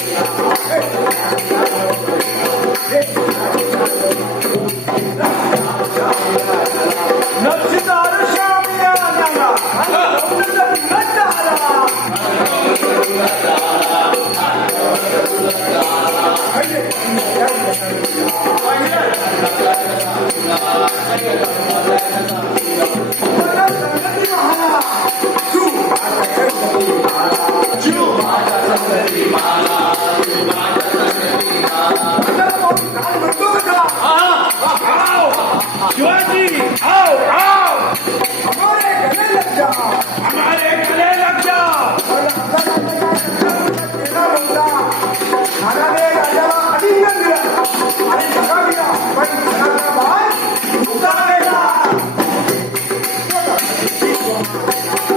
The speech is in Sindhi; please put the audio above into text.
نکشت ارشامیاں جانا نکشت ارشامیاں جانا ہنوں تے نچتا آلا ہنوں تے نچتا آلا ہنوں تے نچتا آلا ہنیں نچتا آلا ہنیں लज्जा हमारे गे